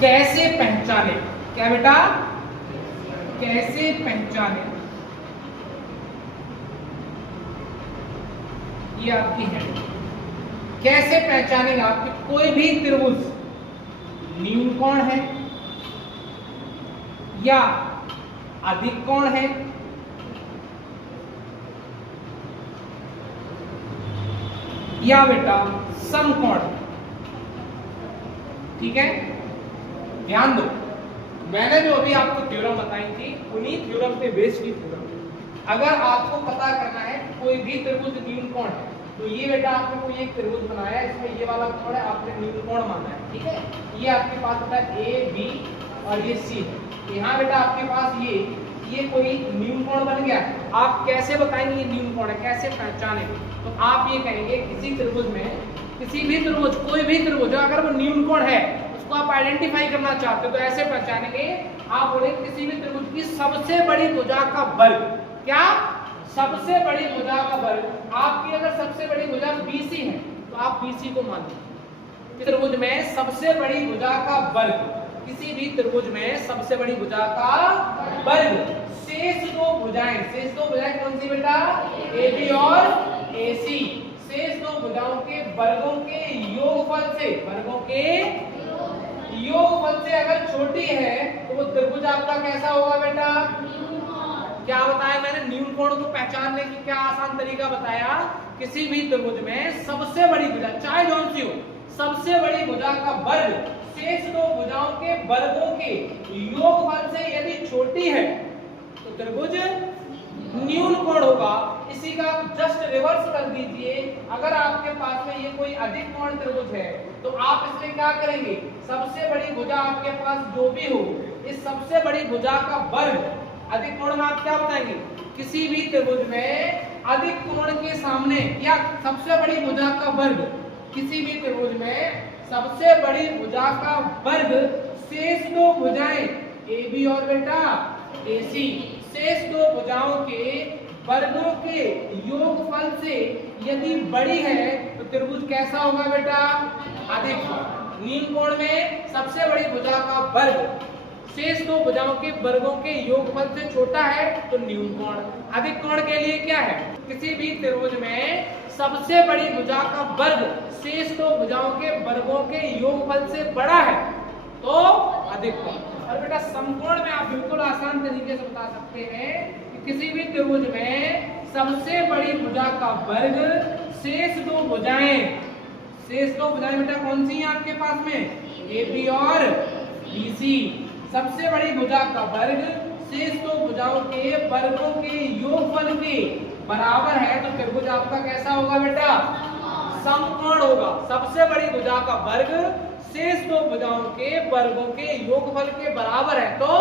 कैसे पहचाने, क्या बेटा, कैसे पहचाने, ये आपकी है। कैसे पहचानेंगे आपके कोई भी त्रिभुज न्यून कोण है या अधिक कोण है या बेटा समकोण, ठीक है। ध्यान दो, मैंने जो अभी आपको थ्योरम बताई थी उन्हीं थ्योरम पे बेस्ड की थ्योरम। अगर आपको पता करना है कोई भी त्रिभुज न्यून कोण है, तो ये बेटा आपने कोई एक त्रिभुज बनाया, इसमें ये वाला कोण है, आपने न्यून कोण माना है, ठीक है। ये आपके पास होता है ए बी और ये सी है। यहाँ बेटा आपके पास ये कोई न्यून कोण बन गया। आप कैसे बताएंगे ये न्यून कोण है, कैसे पहचानेंगे? तो आप ये कहेंगे किसी त्रिभुज में, किसी भी त्रिभुज, कोई भी त्रिभुज अगर वो न्यून कोण है उसको आप आइडेंटिफाई करना चाहते हो तो ऐसे पहचानेंगे। आप बोलेंगे किसी भी त्रिभुज की सबसे बड़ी भुजा का वर्ग, क्या, सबसे बड़ी भुजा का वर्ग। आपकी अगर सबसे बड़ी भुजा BC है तो आप BC को मान लीजिए। त्रिभुज में सबसे बड़ी भुजा का वर्ग, किसी भी त्रिभुज में सबसे बड़ी भुजा का वर्ग, शेष दो भुजाएं, शेष दो भुजाएं कौन सी बेटा, AB और AC, शेष दो भुजाओं के वर्गों के योगफल से, वर्गों के योगफल से अगर छोटी है तो वो त्रिभुज आपका कैसा होगा बेटा, क्या बताया मैंने, न्यून कोण को पहचानने की क्या आसान तरीका बताया। किसी भी त्रिभुज में सबसे बड़ी भुजा चाहे कौन सी हो, सबसे बड़ी भुजा का वर्ग शेष दो भुजाओं के वर्गों के योगफल से यदि छोटी है तो त्रिभुज न्यून कोण होगा। इसी का जस्ट रिवर्स कर दीजिए, अगर आपके पास में ये कोई अधिक कोण त्रिभुज है तो आप इसमें क्या करेंगे, सबसे बड़ी भुजा आपके पास जो भी हो, इस सबसे बड़ी भुजा का वर्ग, अधिक कोण में आप क्या बताएंगे, किसी भी त्रिभुज में अधिक कोण के सामने या सबसे बड़ी भुजा का वर्ग, किसी भी त्रिभुज में सबसे बड़ी भुजा का वर्ग शेष दो भुजाएं AB और बेटा AC, शेष दो भुजाओं के वर्गों के योगफल से यदि बड़ी है तो त्रिभुज कैसा होगा बेटा, अधिक। न्यून कोण में सबसे बड़ी भुजा का वर्ग शेष दो भुजाओं के वर्गों के योगफल से छोटा है तो न्यून कोण। अधिक कोण के लिए क्या है, किसी भी त्रिभुज में सबसे बड़ी भुजा का वर्ग शेष दो भुजाओं के वर्गों के योगफल से बड़ा है तो अधिक कोण। और बेटा समकोण में आप बिल्कुल आसान तरीके से बता सकते हैं कि किसी भी त्रिभुज में सबसे बड़ी भुजा का वर्ग शेष दो भुजाएं, शेष दो भुजाएं बेटा कौन सी हैं आपके पास में, AB और BC, सबसे बड़ी भुजा का वर्ग शेष दो भुजाओं के वर्गों के योगफल के बराबर है तो त्रिभुज आपका कैसा होगा बेटा, समकोण होगा। सबसे बड़ी भुजा का वर्ग शेष दो भुजाओं के वर्गों के योगफल के बराबर है तो,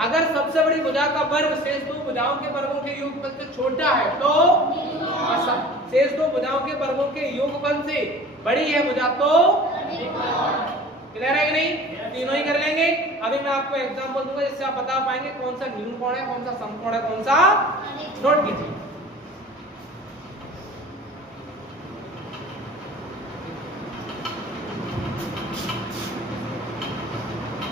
अगर सबसे बड़ी भुजा का वर्ग शेष दो भुजाओं के वर्गों के योगफल से छोटा है तो, शेष दो भुजाओं के वर्गों के योगफल से बड़ी है भुजा तो, क्लियर है कि नहीं, तीनों ही कर लेंगे। अभी मैं आपको एग्जांपल दूंगा जिससे आप बता पाएंगे कौन सा न्यून कोण है, कौन सा समकोण है, कौन सा, नोट कीजिए।